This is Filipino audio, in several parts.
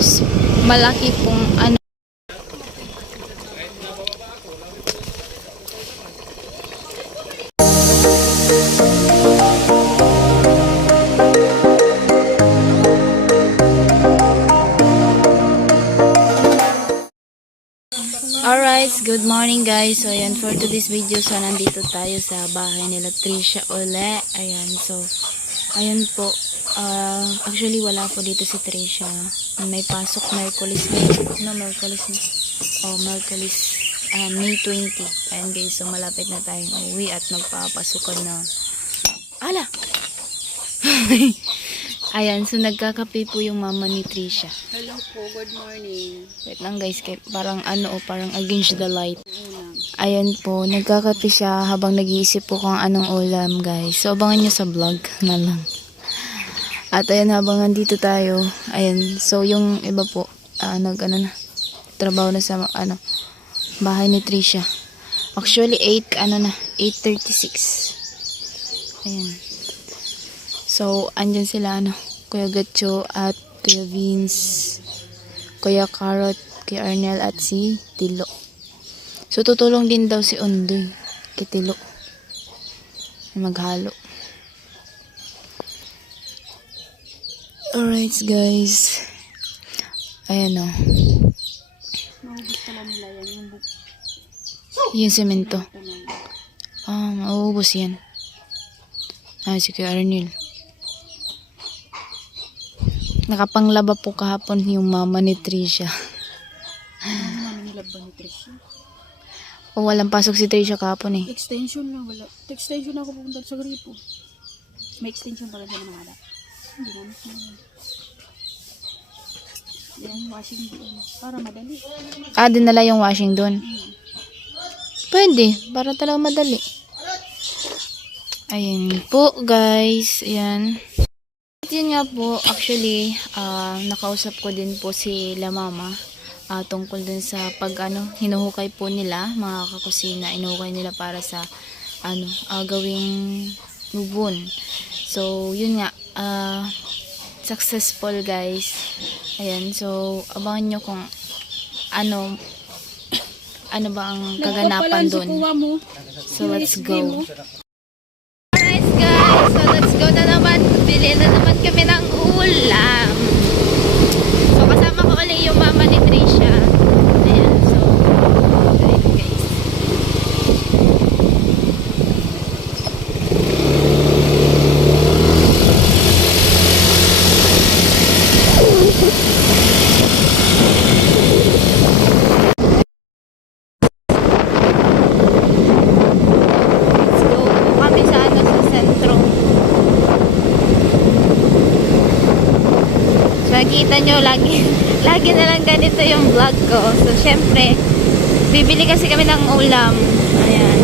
Tapos, malaki pong ano. Alright, good morning guys. So, ayan, for today's video, so, nandito tayo sa bahay nila Trisha uli. Ayan, so, ayan po. Actually, wala po dito si Trisha. May pasok Merkulis na. No, Merkulis na. Oh, Merkulis. May 20. Ayan guys, so, malapit na tayong uwi at magpapasukan na. Ala! Ayan, so nagkakape po yung mama ni Trisha. Hello po, good morning. Wait lang guys, parang parang against the light. Ayan po, nagkakape siya habang nag-iisip po kung anong ulam guys. So abangan nyo sa vlog na lang. At ayan, habang nandito tayo, ayan, so yung iba po, trabaho na sa bahay ni Trisha. Actually 8:36. Ayan. So, andyan sila, Kuya Gatcho at Kuya Vince, Kuya Carrot, Kuya Arnel at si Tilo. So, tutulong din daw si Undoy kay Tilo. Maghalo. Alright, guys. Ayan, Maubos pala nila yan, yung book. Yung semento. Mauubos yan. Si Kuya Arnel. Nakapanglaba po kahapon yung mama ni Trisha. Mama nilab ba ni Trisha? O walang pasok si Trisha kahapon eh. Extension lang, wala. Extension ako pupunta sa gripo. May extension pala dyan na mga hindi naman. Yan, washing doon. Para madali. Dinala yung washing doon. Pwede, para talaga madali. Ayan po guys, ayan. Yun nga po, actually, nakausap ko din po si La Mama tungkol dun sa hinuhukay po nila, mga kakusina, inuhukay nila para sa, gawing lubon. So, yun nga, successful guys. Ayan, so, abangan nyo kung ano ba ang kaganapan dun. So, let's go. Alright guys, so let's go na naman. Bili na naman kami ng ulam. So kasama ko ulit yung mama ni Trisha. Ayan, so alright guys. Nakita nyo, lagi na lang ganito yung vlog ko. So, syempre, bibili kasi kami ng ulam. Ayan.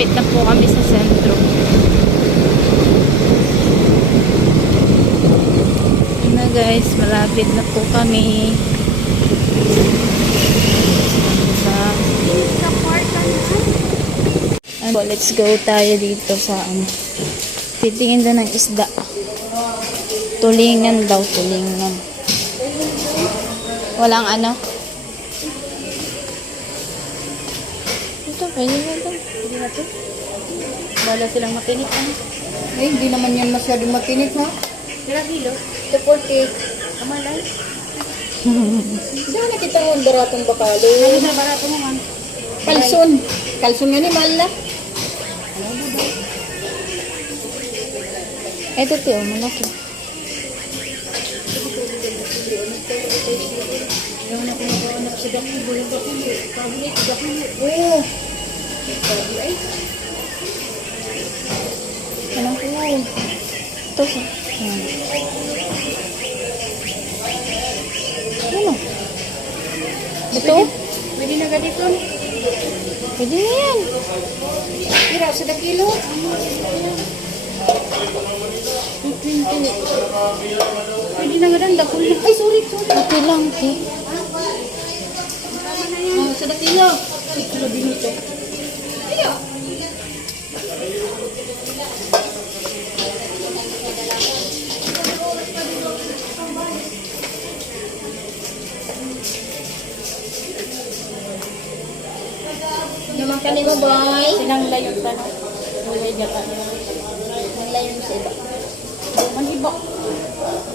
malapit na po kami sa sentro. Yun na guys, malapit na po kami. Sa ano, let's go tayo dito sa ano. Titingin doon ng isda. Tulingan daw, tulingan. Walang ano. Ito, pwede na ito. Hindi na to. Bala silang makinit. Ano? Eh, hindi naman yan masyadong makinit, ha? Kira kilo. 240. Kamalay. Saan nakita mo ang baratong bakalo? Ano na barato mo man? Kalson. Kalson nga ni mahal na. Ito, tiyo, malaki. Yung anak ko anak sa dami, buhay ka ko. Kabulit, kabulit. Oo. Ay. Ano? Ito sa... Ayan. Ano? Ito? Pwede na ganito. Pwede na yan. Kira, sa dakilo. Pwede na ganun, dakol na. Ay, sorry. Okay lang, okay. Oh, sa dakilo. Ay, kilo din ito. Ayo. Naman ka ni boy. Silang layot pa no? Mulay niya ka. Malayo sa iba. Manhibak.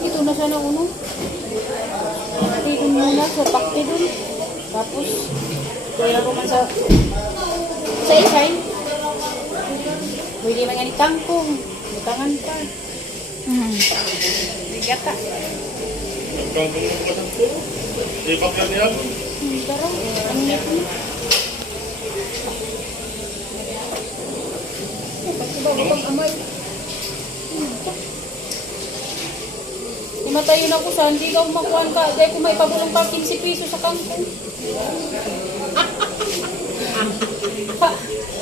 Ito na sana uno. Tingin muna sa pakti dun. Tapos, kaya ko man sa isay. Pwede man yan itangkong. Butangan pa. Bigata. Tara, ano niya po? Imatayo na ko sa hindi ka umakuhan ka. Dahil kung may pabulong ka 15 piso sa kangkong.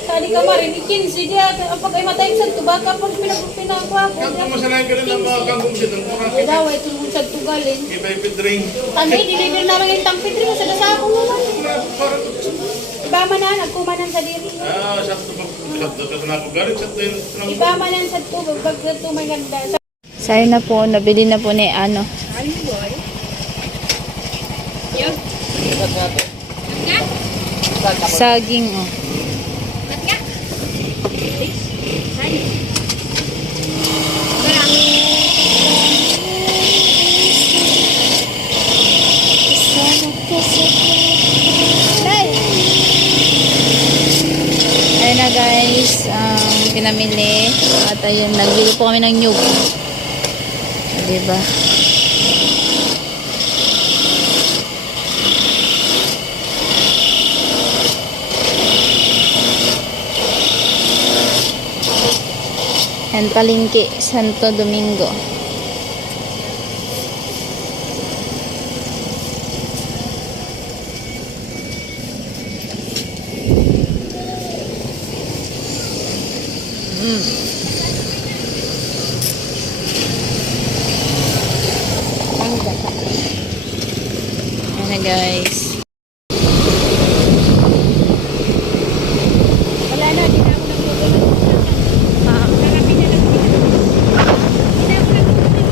Tadi ka marin, 15 dia. Pag ay matay sa tubaka, pag pinakuha ko. Kung masalayan ka rin ng mga kangkong siya, ang mga Ay daw, ay tulong sa tugalin. kipay-pidring. Tani, deliver namin yung tampitri mo sa dasako naman. Ibamanan, nagkumanan sa diri. Sakto ka na ako galit sa tayo. Ibamanan sa tubig, bagkat tumaganda. Sayo na po, nabili na po ni ano. Yun. Saging, oh. Ayun na guys, pinamili. At ayun, nagbili po kami ng nyug. Diba? Yan, Palengke, Santo Domingo. Yan na guys. Wala na, di na ako nagpupunan. Karapin na lang. Di na ako nagpupunan.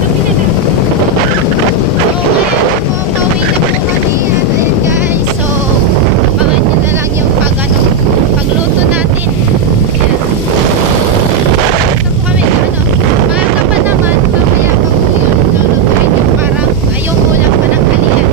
Karapin na lang. Pauwi na po kami at ayun guys, so abangan nyo na lang yung pagluto natin. Ayan. Ito po kami, maaga pa naman, mamaya pa po yun lulutuin yung parang ayaw mo lang pa ng halian.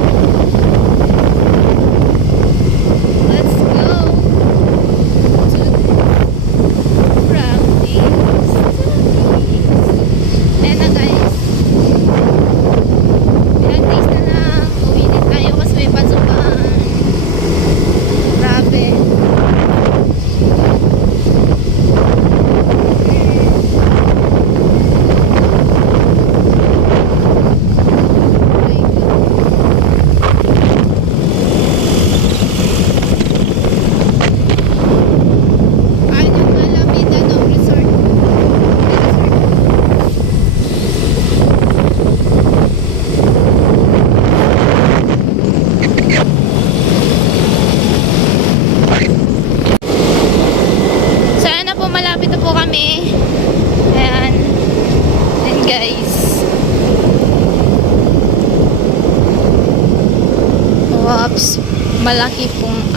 malaki pong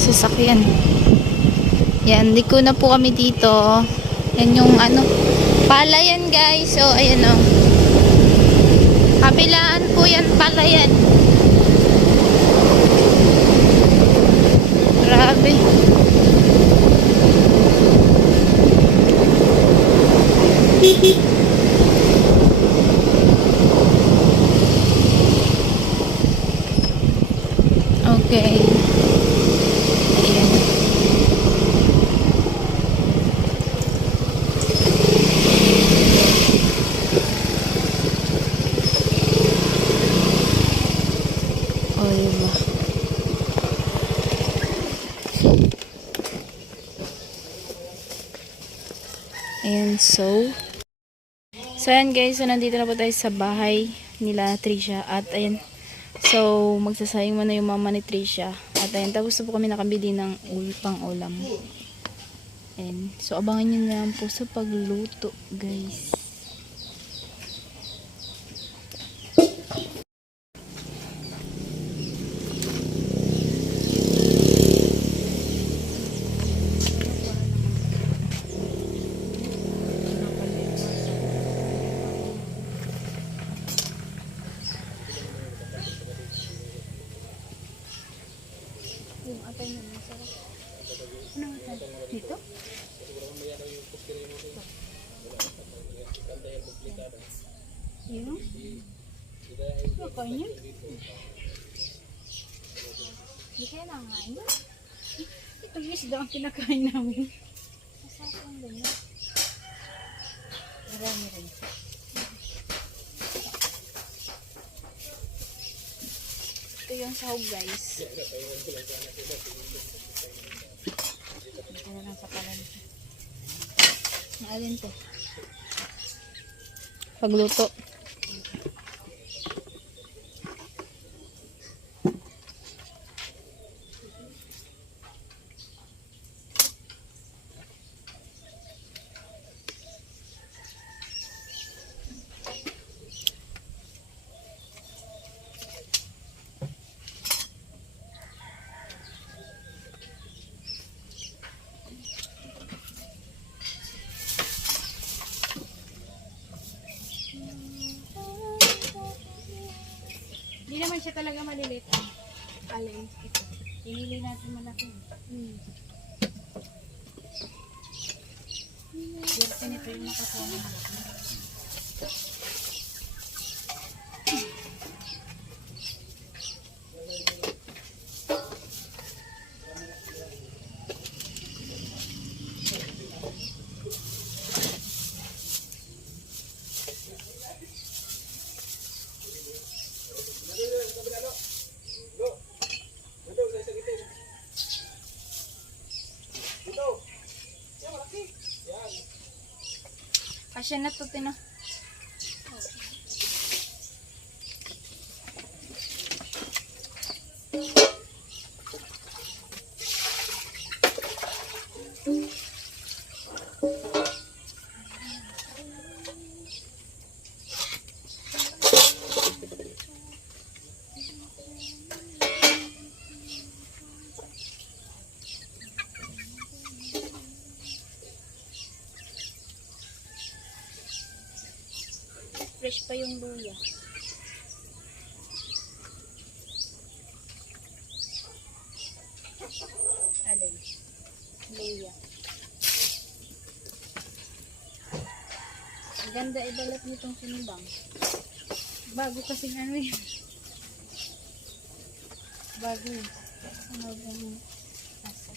sasakyan. Yan, liko na po kami dito. Yan yung palayan guys. So, ayan o. Kabilaan po yan, palayan. Grabe. Okay. Ayan. O, diba? Ayan, so ayan guys, so nandito na po tayo sa bahay nila Trisha at ayan, so magsasayang muna yung mama ni Trisha at ayan, tapos na po kami nakabili ng pang ulam. Ayan, so abangan nyo na lang po sa pagluto guys. Yung atay na masarap. Anong atay? Dito? Yun? Makain niya? Hindi kaya nangain niya? Ito isda ang kinakain namin. Masarap ang ganyan. Marami rin. Ito yung sahog guys. Ito na lang sa kalan. Naalin to. Pagluto. Hindi naman siya talaga malilit. Alin, ito. Pinili natin malaki. Swerte nito yung nakakuha ng malaki. Kasya na to, Tino. Fresh pa yung luya. Alin? Luya. Ang ganda ibalat nitong sinigang. Bago kasing ano yun. Bago. Ano bang asa?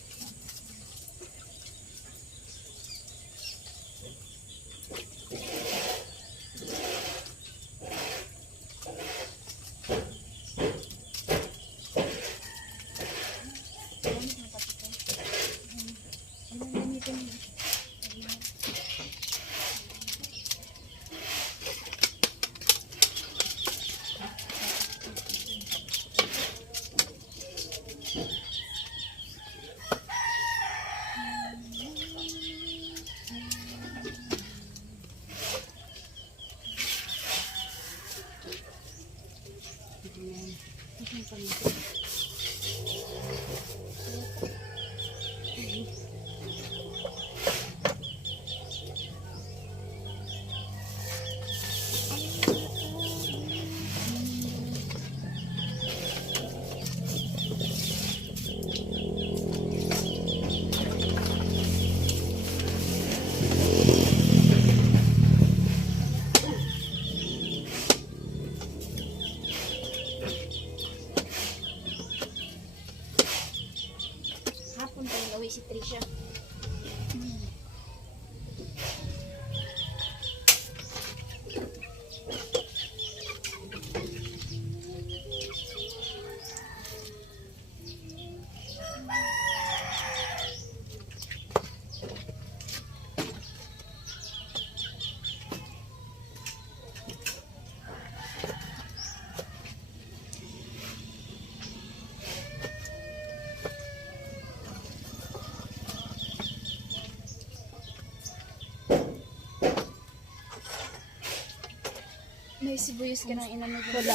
May sibuyas ka nang inamig. Wala.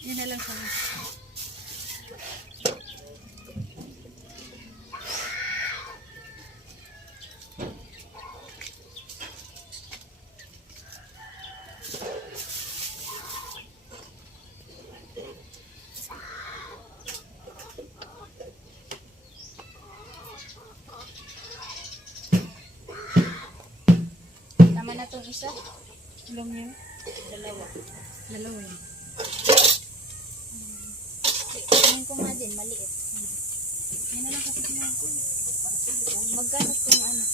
Yun na lang sana. Tama na tong isa. Ilang yun? Dalawa yun. Tingin ko nga din, maliit. Yun na lang kasi tingnan ko. Magkano itong ano?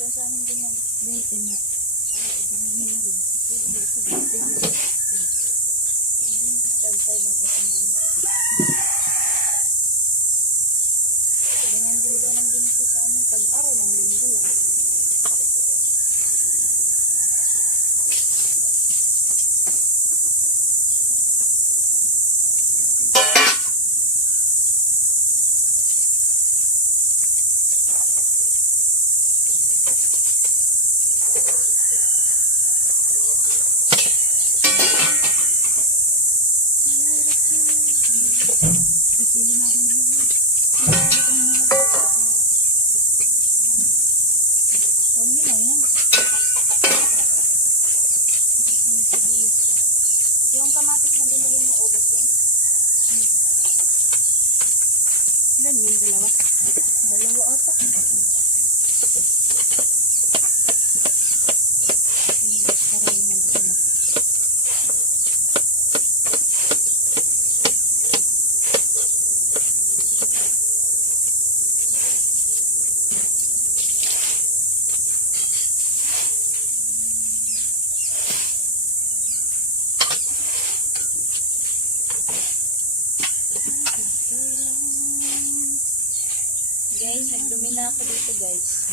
Ito sa amin din yan. Wait, na. Tagtay bang isa man. Ganyan din daw ng ginsi sa amin. Pag-araw ng linggo lang. Huwag nyo lang yan. Yung kamatis na binili mo, ubos yan. Ilan yun? Dalawa? Dalawa ata. Guys, nagdumi na ako dito guys.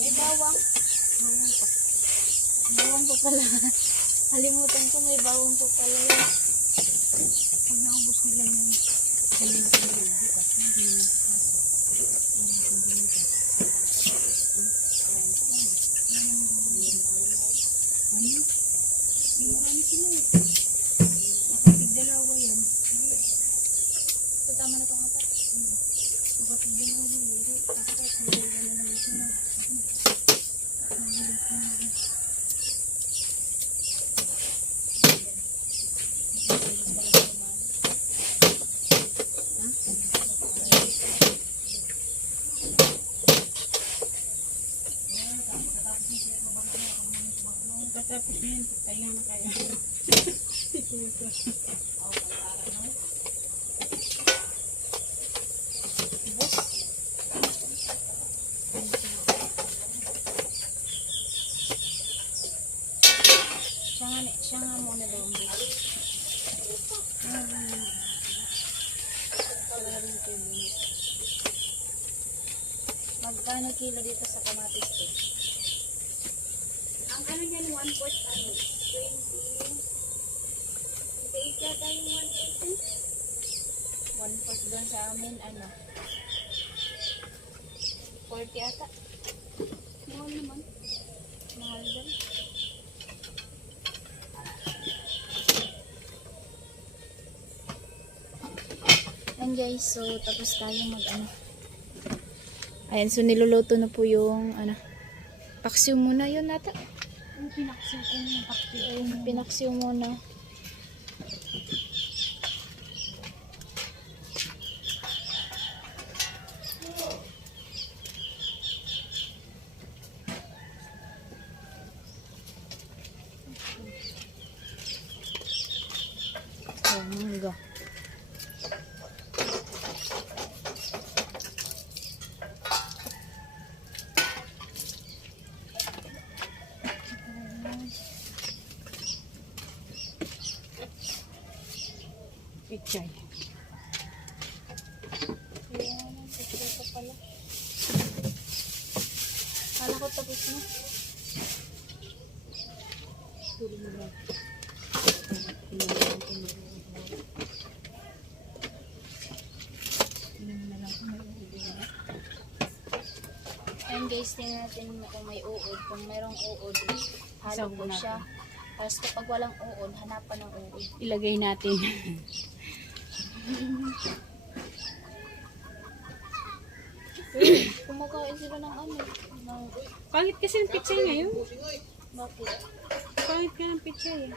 May bawang. Bawang pa pala. Halimutan ko may bawang pa pala yun. Pag naubos nila yung kanina ko yung bukas, hindi nila yung marami sila eh. Kapag dalawa yan. So, tama na itong apat. Kapag dalawa yan. Hindi. Kapag dalawa na lang sila. Tapos yun, kaya na kaya. Siya nga muna daw ang bus. Magkano kilo dito sa kamatis ko? Ang ano niyan, 1 fourth, ano, 20. 28 yata yung 1 fourth. 1/4 doon sa amin, ano? 40 ata. Mahal naman. Mahal doon. Ayan guys, so tapos tayo mag ano. Ayan, so niluluto na po yung ano. Paksiw muna yun nata. Yung pinaksin ko yung pakti. Ayun, pinaksiw muna. Ayan, mangga. Pichay. Ayan, picture pa pala. tapos na. Ayan guys, tingnan natin kung may uod. Kung mayroong uod, halo po siya. Tapos kapag walang uod, hanapan ng uod. Ilagay natin. Kumakain sila ng ano. Ng, Pangit kasi ng pichay ngayon. bakit? Pangit ka ng pichay eh.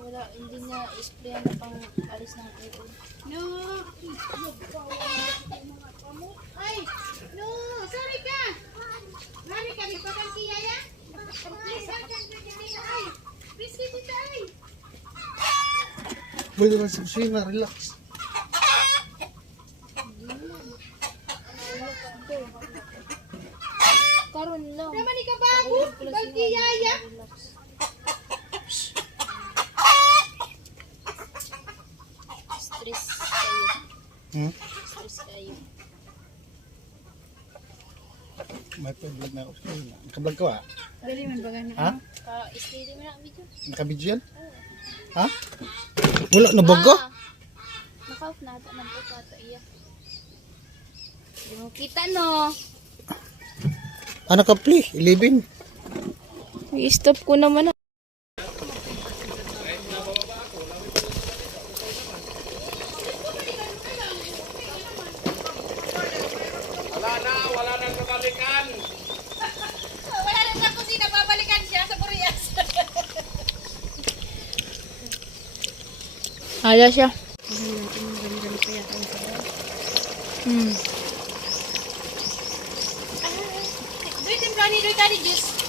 Wala, hindi niya spray na pang alis ng uod. No! Ay! No! Sorry ka! Mami kami pa kang kiyaya? Ay! Risky dito ay! Pwede lang sa kusina, relax. Karon lang. Naman ka bago! Kang kiyaya! Stress kayo. Hmm? Stress kayo. May problem na ako sa kusina. Nakablog ka ba? Dali man baga na. Ha? Steady mo na ang video. Nakabidyo yan? Ha? Wala na baga? Naka-off na ata ng pagkata iya. Hindi mo kita no. Ah, naka-play. 11. I-stop ko naman na. Wala nang kabalikan. Wala na sa kusina, babalikan siya sa Koreas. Hala siya. Doy, timplani, doy, tani, juice.